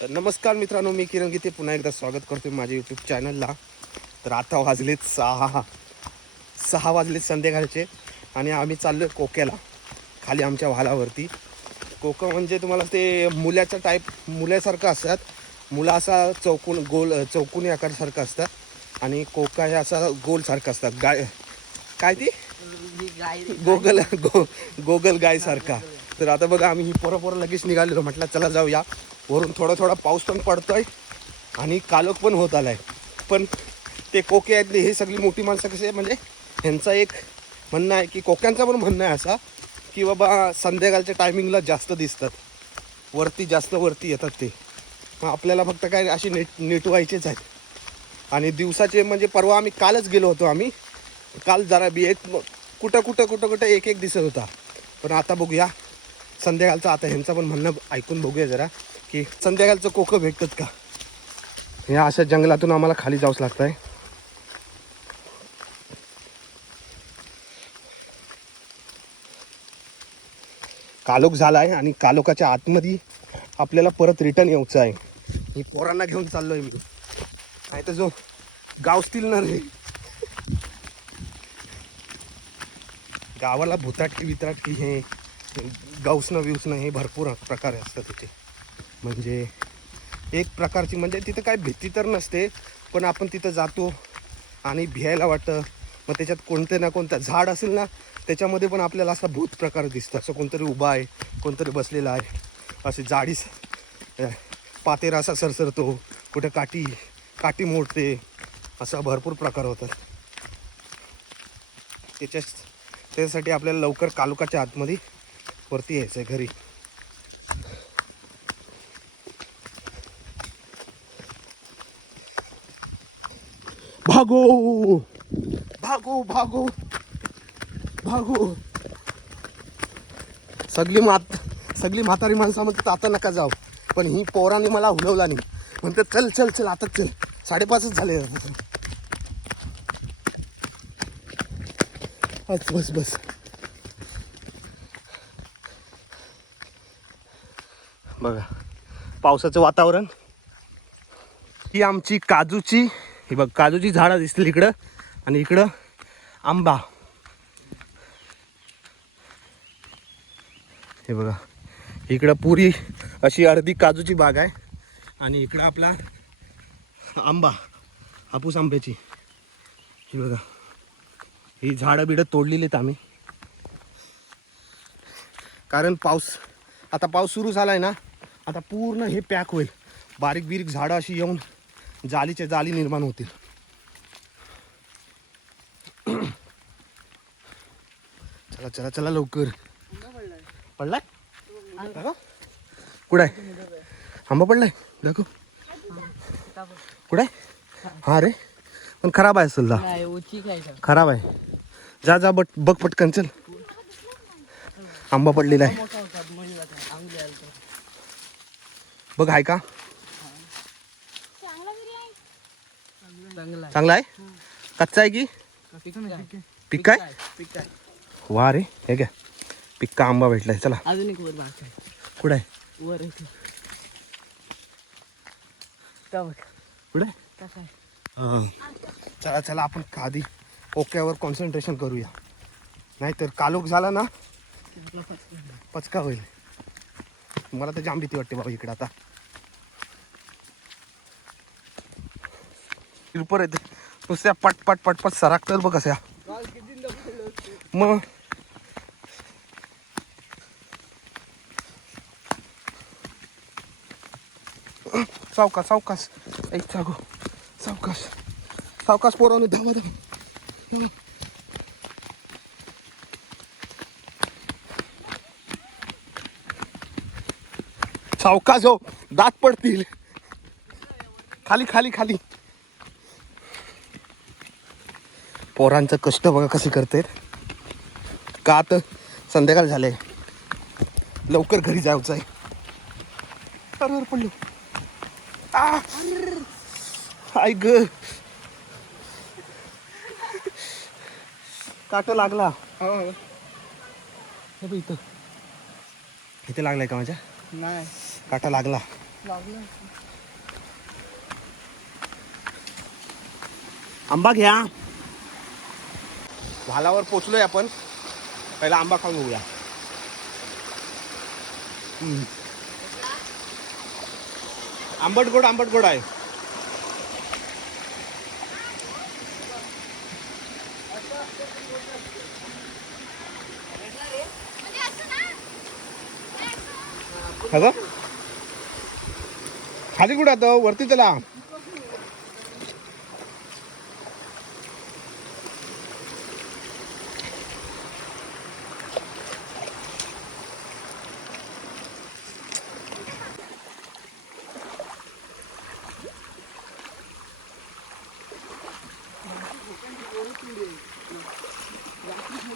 तर नमस्कार मित्रांनो मी किरण गीते. पुन्हा एकदा स्वागत करतोय माझ्या यूट्यूब चॅनलला तर आता वाजलेत सहा. सहा वाजलेत संध्याकाळचे आणि आम्ही चाललोय कोक्याला खाली आमच्या वालावरती. कोकं म्हणजे तुम्हाला ते मुल्याचा टाईप मुल्यासारखं असतात. मुला असा चौकून गोल चौकोनी आकारसारखं असतात. आणि कोका हे असा गोलसारखं असतात. गाय काय ती? गोगल गो गोगल गायसारखा. तर आता बघा आम्ही ही पोरं पोरं लगेच निघालेलो. म्हटलं चला जाऊया. वरून थोडा थोडा पाऊस पण पडतोय आणि कालोख पण होत आलाय. पण ते कोके आहेत हे सगळी मोठी माणसं कसे म्हणजे ह्यांचा एक म्हणणं आहे की कोक्यांचा पण म्हणणं आहे असा की बाबा संध्याकाळच्या टायमिंगला जास्त दिसतात. वरती जास्त वरती येतात ते. मग आपल्याला फक्त काय अशी नेट नेटवायचेच आहेत. आणि दिवसाचे म्हणजे परवा आम्ही कालच गेलो होतो आम्ही. काल जरा बी एक कुठं कुठं कुठं कुठं एक एक दिसत होता. पण आता बघूया. संध्याकाळचं आता ह्यांचं पण म्हणणं ऐकून बघूया जरा. की संध्याकाळचं कोकं भेटतात का? या अशा जंगलातून आम्हाला खाली जावंच लागतं आहे कालोख झाला आहे आणि कालोखाच्या आतमध्ये आपल्याला परत रिटर्न यायचं आहे. मी पोरांना घेऊन चाललोय मी. नाही तर जो गावस्तील ना रे. गावाला भुताटकी वितराटकी हे गवसणं विवसणं हे भरपूर प्रकार असतात तिथे म्हणजे एक प्रकारची म्हणजे तिथं काय भीती तर नसते पण आपण तिथं जातो आणि भियायला वाटतं. मग त्याच्यात कोणते ना कोणतं झाड असेल ना त्याच्यामध्ये पण आपल्याला असा भूत प्रकार दिसतो. असं कोणतरी उभा आहे कोणतरी बसलेला आहे. असे जाडीस पातेरा असा सरसरतो कुठं काठी काठी मोडते. असा भरपूर प्रकार होतात. त्याच्या त्याच्यासाठी आपल्याला लवकर कालुकाच्या आतमध्ये वरती यायचं आहे घरी. भागो. भागो भागो. भागो. सगळी मात सगळी म्हातारी माणसं म्हणतात आता नका जाऊ. पण ही पोराने मला हुलवला नाही म्हणते चल चल चल आता चल. साडेपाचच झाले. बस बस बस. बघा पावसाचं वातावरण ही आमची काजूची हे बघ काजूची झाडं दिसतील इकडं आणि इकडं आंबा. हे बघा इकडं पुरी अशी अर्धी काजूची बाग आहे आणि इकडं आपला आंबा हापूस आंब्याची. ही बघा ही झाडं बिडं तोडलेली आहेत आम्ही. कारण पाऊस आता पाऊस सुरू झाला आहे ना आता पूर्ण हे पॅक होईल. बारीक बिरीक झाडं अशी येऊन जालीच्या जाली निर्माण होतील. चला चला चला लवकर. पडलाय? कुठं आहे आंबा पडलाय? दाखव. कुठं आहे हा रे. पण खराब आहे खायचं खराब आहे. जा जा बट बघ पटकन चल. आंबा पडलेला आहे. बघ आहे का? चांगला आहे. कच्चा आहे की? पिक आहे. वा रे हे घ्या. पिक्का आंबा भेटलाय चला. अजून एक वर. कुठं आहे? वर कुठे कसा आहे? चला चला आपण आधी ओक्यावर कॉन्सन्ट्रेशन करूया. नाहीतर कालोख झाला ना. पचका होईल. मला तर जाम भीती वाटते बाबा इकडे आता. किरपर येते नुसत्या पट पटपट पट तर बघ कशा मग सावकाश सावकाश. ऐक चागो सावकाश. सावकाश पोरावून धावा धावा सावकाश हो दात पडतील. खाली खाली खाली. पोरांचं कष्ट बघा कसे करते. का तर संध्याकाळ झाले लवकर घरी जायचं आहे अरे पडलो. आ! आय ग. काट लागला. हे. इथं. इथे लागलाय का माझ्या? नाही. काटा लागला. आंबा घ्या. भालावर पोचलोय आपण. पहिला आंबा खाऊन घेऊया. आंबट गोड आंबट गोड आहे. खाली कुठं आता वरती चला.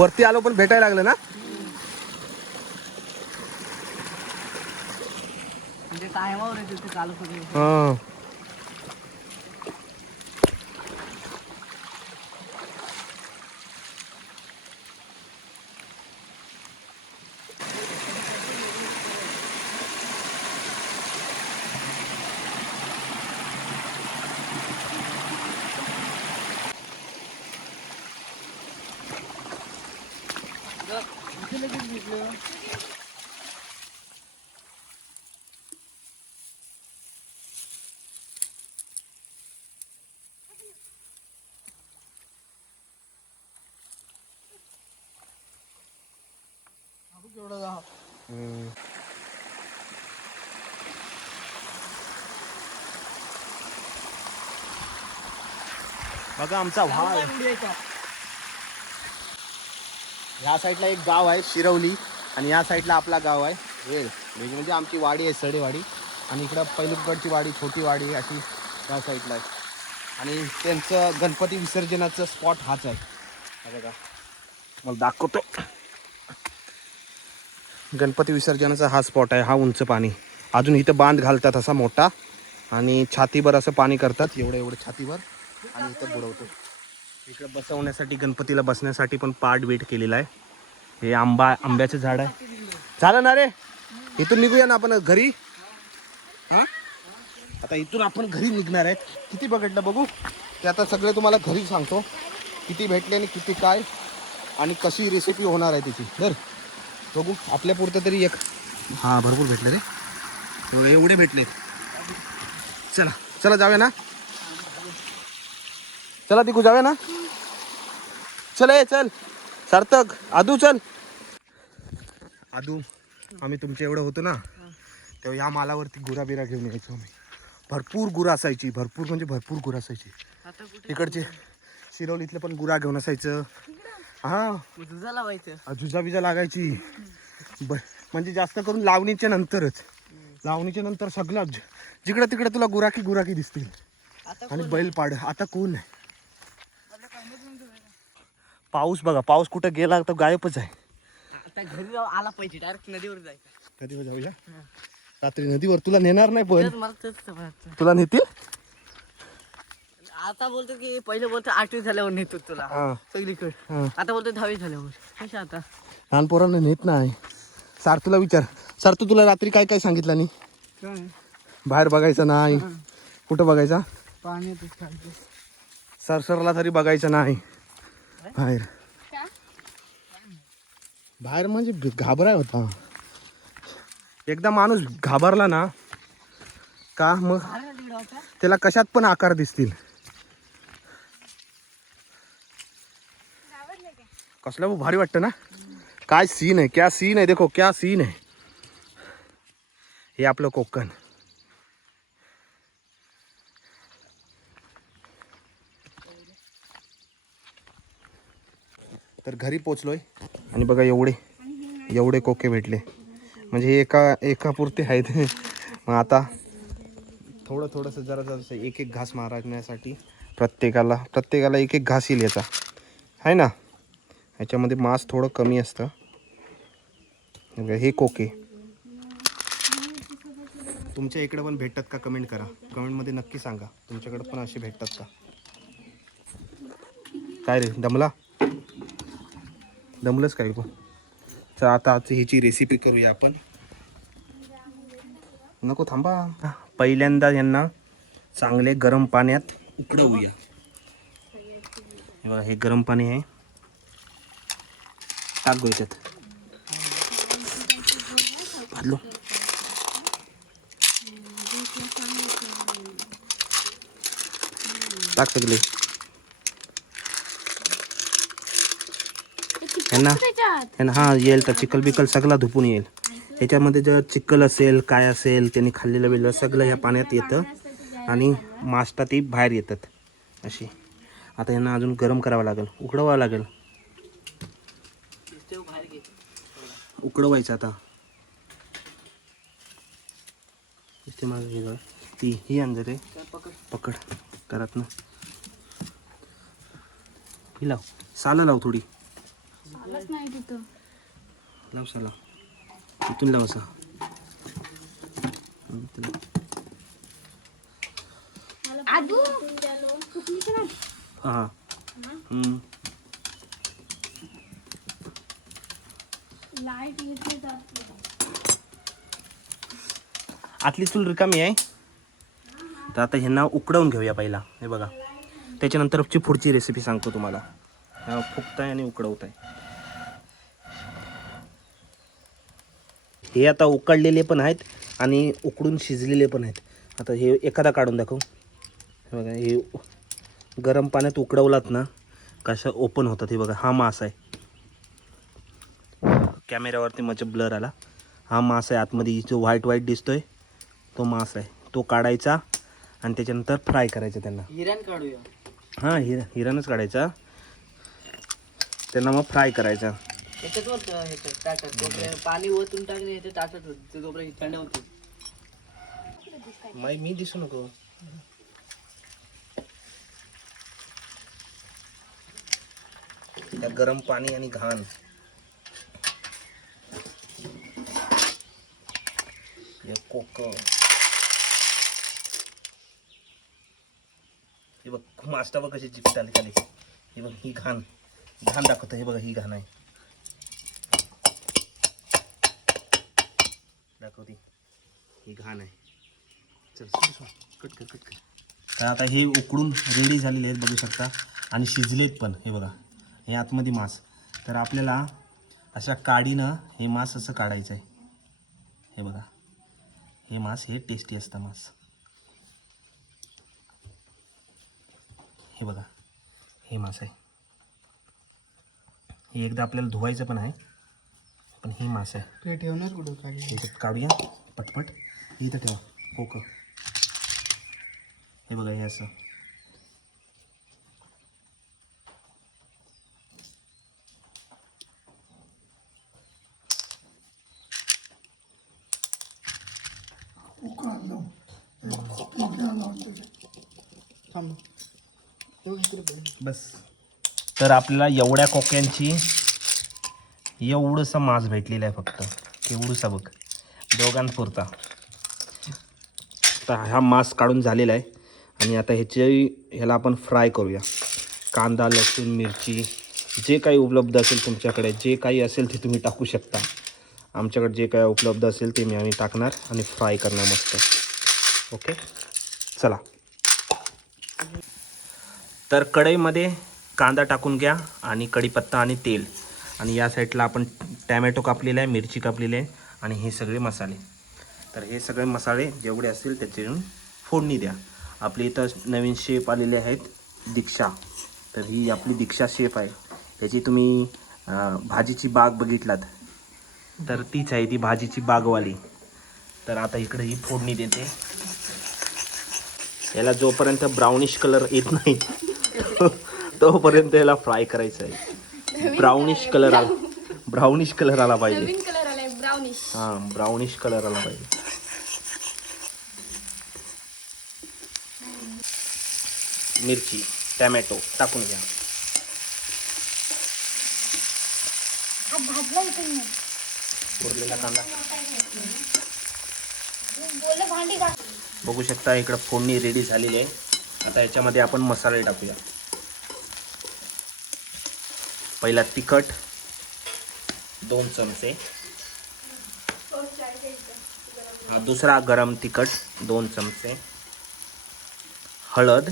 वरती आलो पण भेटायला लागलं ना? म्हणजे टायमावर येते ते चालू हा. जा. बघा आमचा व्हाळ या साईडला एक गाव आहे शिरवली. आणि या साईडला आपला गाव आहे वेळ वेग म्हणजे आमची वाडी आहे सडेवाडी. आणि इकडं पैलूरगडची वाडी छोटी वाडी अशी या साईडला आहे. आणि त्यांचं गणपती विसर्जनाचं स्पॉट हाच आहे. हा बघा. मला दाखवतो. गणपती विसर्जनाचा हा स्पॉट आहे हा उंच पाणी. अजून इथं बांध घालतात असा मोठा. आणि छातीभर असं पाणी करतात एवढं एवढं छातीभर. आणि इथं बुडवतो. इकडे बसवण्यासाठी गणपतीला बसण्यासाठी पण पाठ वेट केलेला आहे. हे आंबा आंब्याचं झाड आहे. झालं ना रे? इथून निघूया ना आपण घरी? हां? आता इथून आपण घरी निघणार आहेत. किती बघितलं बघू? ते आता सगळे तुम्हाला घरी सांगतो. किती भेटले आणि किती काय? आणि कशी रेसिपी होणार आहे त्याची तर बघू आपल्या पुरतं तरी एक. हा भरपूर भेटले रे. हो, एवढे भेटले. चला चला जाऊया ना. चला तिकू जाऊया ना. चल ए चल. सार्थक आदू चल. आदू आम्ही तुमच्या एवढं होतो ना तेव्हा या मालावरती गुरा बिरा घेऊन यायचो आम्ही. भरपूर गुरं असायची भरपूर म्हणजे भरपूर गुरं असायची. इकडचे शिरवलीतले पण गुरा घेऊन असायचं. हा. तुझा लावायचं जुजा बिजा लागायची. ब म्हणजे जास्त करून लावणीच्या नंतरच. लावणीच्या नंतर सगळं जिकडं तिकडे तुला गुराकी गुराकी दिसतील. आणि बैल पाड आता कोण नाही पाऊस बघा पाऊस कुठं गेला तर गायबच आहे. आता घरी जाऊ आला पाहिजे डायरेक्ट नदीवर जायचं. कधी जाऊया? रात्री नदीवर तुला नेणार नाही पण? तेच मला तेच तर वाटतं. तुला नेतील? आता बोलतो की पहिले बोलतो आठवी झाल्यावर नेतो तुला. हा. सगळीकडे. हा. आता बोलतो दहावी झाल्यावर. कशा आता? लहान पोरांना नेत नाही. सर तुला विचार. सर तू तुला रात्री काय काय सांगितलं नाही बाहेर बघायचं नाही. कुठं बघायचा? पाणी खालचं. सरसरला तरी बघायचं नाही. बाहेर. बाहेर म्हणजे घाबराय होता. एकदा माणूस घाबरला ना का मग त्याला कशात पण आकार दिसतील. कसला भारी वाटतं ना? काय सीन आहे? क्या सीन आहे? देखो क्या सीन आहे? हे आपलं कोकण. तर घरी पोचलोय. आणि बघा एवढे एवढे कोके भेटले. म्हणजे हे एका एका पुरते आहेत. मग आता थोडं थोडंसं जरा जरासं एक एक घास मारण्यासाठी प्रत्येकाला प्रत्येकाला एक एक घास येईल याचा. आहे ना? ह्याच्यामध्ये मांस थोडं कमी असतं. हे कोके. तुमच्या इकडे पण भेटतात का? कमेंट करा. कमेंटमध्ये नक्की सांगा. तुमच्याकडे पण असे भेटतात का? काय रे दमला? दमलंच काय पण तर आता आज ह्याची रेसिपी करूया आपण. नको थांबा. पहिल्यांदा यांना चांगले गरम पाण्यात उकडवूया. हे गरम पाणी आहे. टाक गो याच्यात भाजलो. टाक सगळे. यांना यांना हा येईल तर चिखल बिकल सगळा धुपून येईल. ह्याच्यामध्ये जर चिखल असेल काय असेल त्यांनी खाल्लेलं बिल्लं सगळं ह्या पाण्यात येतं आणि मास्टा ती बाहेर येतात. अशी. आता यांना अजून गरम करावं लागेल उकडवावं लागेल बाहेर घे उकडवायचं आता. इथे माझं हे बघ. ती ही अंजर रे तर पकड. पकड करत ना. ही लाव. साला लाव थोडी. लाव साला. इथून लाव असा. हं, इथून लाव. आजू हा हम्म. लाइट येते आतली चूल रिकामी आहे. तर आता ह्यांना उकडवून घेऊया पहिला. हे बघा. त्याच्यानंतरची पुढची रेसिपी सांगतो तुम्हाला. ह्या फुकताय आणि उकडवताय हे आता उकडलेले पण आहेत आणि उकडून शिजलेले पण आहेत. आता हे एखादा काढून दाखव. हे बघा हे गरम पाण्यात उकडवलात ना कशा ओपन होतात हे बघा. हा मास आहे. कॅमेऱ्यावरती म्हणजे ब्लर आला. हा मास आहे आतमध्ये जो व्हाईट व्हाईट दिसतोय तो मास आहे. तो काढायचा आणि त्याच्यानंतर फ्राय करायचा त्यांना. हिरण काढूया. हां हिरा हिरानच काढायचा. त्यांना मग फ्राय करायचा. पाणी ओतून थंड होते मी दिसू नको. गरम पाणी आणि घाण. हे कोक हे बघ मास्टा बघ कशी चिकट आली खाली हे बघ ही घाण घाण दाखवतं हे बघा ही घाण आहे दाखवती ही घाण आहे चल कट कर कट कर तर आता हे उकडून रेडी झालेले आहेत बघू शकता. आणि शिजलेत पण हे बघा. हे आतमध्ये मांस. तर आपल्याला अशा काडीनं हे मांस असं काढायचं आहे हे बघा. हे मांस हे टेस्टी असतं मांस. हे बघा हे मांस आहे. हे एकदा आपल्याला धुवायचं पण आहे पण हे मांस आहे. ते ठेवणार कुठं? काय काढूया पटपट. हे इथं ठेवा कोक हे बघा हे असं. बस. तर आपल्याला एवढ्या कोक्यांची एवढंसा मास भेटलेला आहे फक्त. एवढंसा बघ. दोघांपुरता तर हा मास काढून झालेला आहे. आणि आता ह्याचे ह्याला आपण फ्राय करूया. कांदा लसूण मिरची जे काही उपलब्ध असेल तुमच्याकडे जे काही असेल ते तुम्ही टाकू शकता. आमच्याकडे जे काही उपलब्ध असेल ते मी आम्ही टाकणार आणि फ्राय करणार मस्त. ओके? चला. तर कढईमध्ये कांदा टाकून घ्या आणि कढीपत्ता आणि तेल. आणि या साईडला आपण टॅमॅटो कापलेला आहे मिरची कापलेली आहे आणि हे सगळे मसाले. तर हे सगळे मसाले जेवढे असतील त्याचे फोडणी द्या. आपली इथं नवीन शेप आलेले आहेत दीक्षा. तर ही आपली दीक्षा शेप आहे. त्याची तुम्ही भाजीची बाग बघितलात. तर तीच आहे ती भाजीची बागवाली. तर आता इकडे ही फोडणी देते. याला जोपर्यंत ब्राउनिश कलर येत नाही तोपर्यंत याला फ्राय करायचं आहे ब्राउनिश कलर आला. ब्राउनिश कलर आला पाहिजे. नवीन कलर आलाय ब्राउनिश हा ब्राउनिश कलर आला पाहिजे. मिरची टॅमॅटो टाकून घ्या. उरलेला कांदा. बघू शकता इकडं फोडणी रेडी झालेली आहे. आता याच्यामध्ये आपण मसाले टाकूया. पहिला तिखट दोन चमचे. हा दुसरा गरम तिखट दोन चमचे. हळद.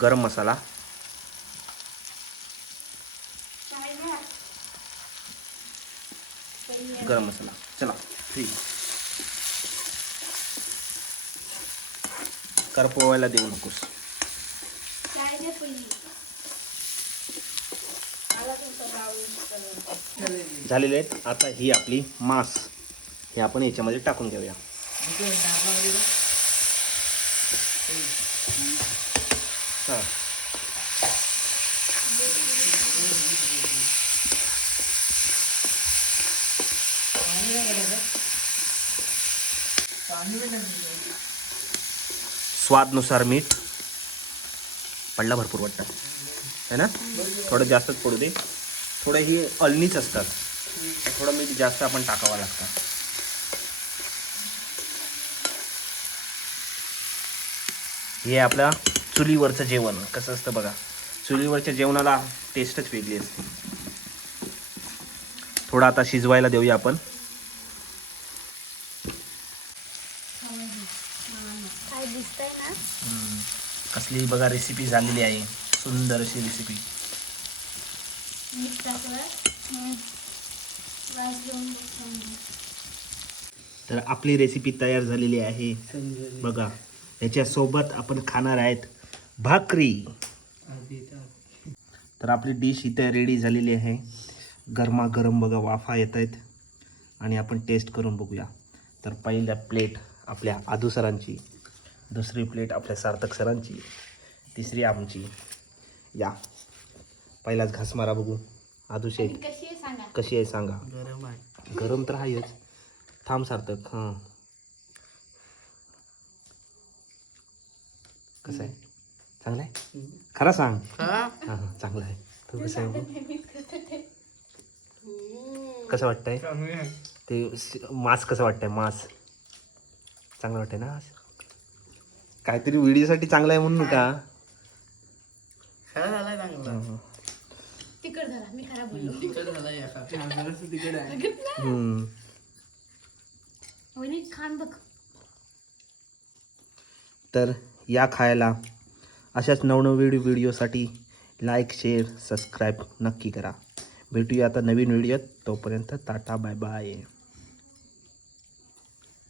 गरम मसाला. गरम मसाला. चला फ्री करपवायला देऊ नकोस. झालेले आहेत. आता ही आपली मांस. हे आपण याच्यामध्ये टाकून घेऊया हां स्वादनुसार मीठ. पडला भरपूर वाटतं. है ना? थोडं जास्तच पडू दे. थोडं ही अळणीच असतात थोडं मीठ जास्त आपण टाकावं लागतं. हे आपल्या चुलीवरचं जेवण. कसं असतं बघा. चुलीवरच्या जेवणाला टेस्टच वेगळी असते. थोडं आता शिजवायला देऊया आपण काय दिसतंय ना कसली बघा रेसिपी झालेली आहे. सुंदर अशी रेसिपी. तर आपली रेसिपी तयार झालेली आहे. बघा याच्यासोबत आपण खाणार आहेत भाकरी. तर आपली डिश इथे रेडी झालेली आहे. गरमागरम बघा वाफा येत आहेत. आणि आपण टेस्ट करून बघूया. तर पहिल्या प्लेट आपल्या आदू सरांची. दुसरी प्लेट आपल्या सार्थक सरांची तिसरी आमची या. पहिलाच घास मारा बघू आदू शेठ कशी आहे सांगा. कशी आहे सांगा. गरम आहे. गरम तर आहेच. थांब सार्थक हां. कसं आहे? चांगलं आहे? खरा सांग. हां? हां चांगलं आहे. तू कसं आहे? कसं वाटतंय? ते मांस कसं वाटतंय? मांस. चांगलं वाटतंय ना काहीतरी व्हिडिओसाठी चांगलं आहे म्हणून का? खरा झालाय चांगला. तिकड झाला मी खरा बोललो. तिकट झालाय तिकट आहे. हम्म. वहिनी खान बघ. तर या खायला अशाच नवनवीन व्हिडिओसाठी लाईक शेअर सबस्क्राईब नक्की करा. भेटूया आता नवीन व्हिडिओत. तोपर्यंत टाटा बाय बाय